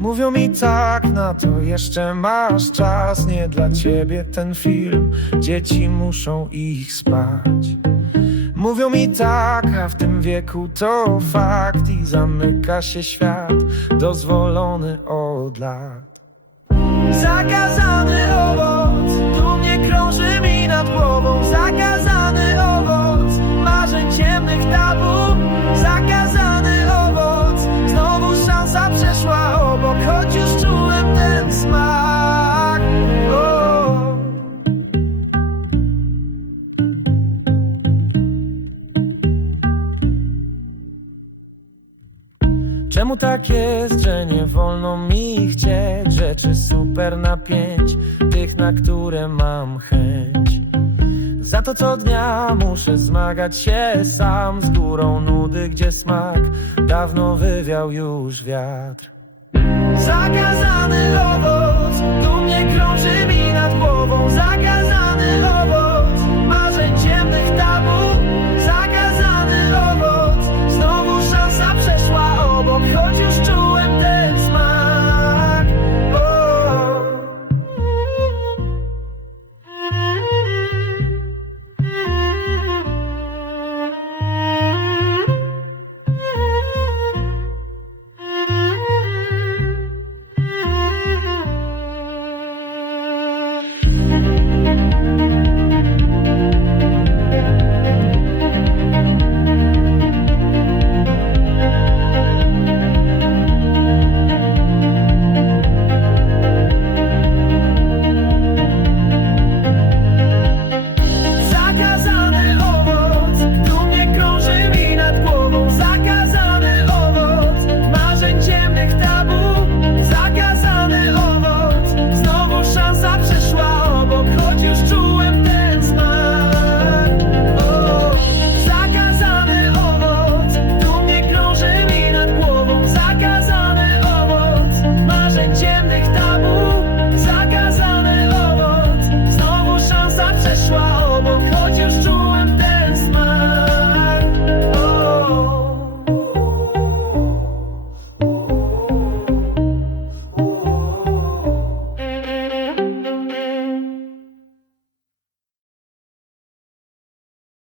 Mówią mi tak, na to jeszcze masz czas Nie dla ciebie ten film. Dzieci muszą ich spać. Mówią mi tak, a w tym wieku to fakt I zamyka się świat Dozwolony od lat. Zakazany Czemu tak jest, że nie wolno mi chcieć rzeczy super na pięć, tych na które mam chęć? Za to co dnia muszę zmagać się sam z górą nudy, gdzie smak dawno wywiał już wiatr. Zakazany owoc, dumnie krąży mi nad głową Zakazany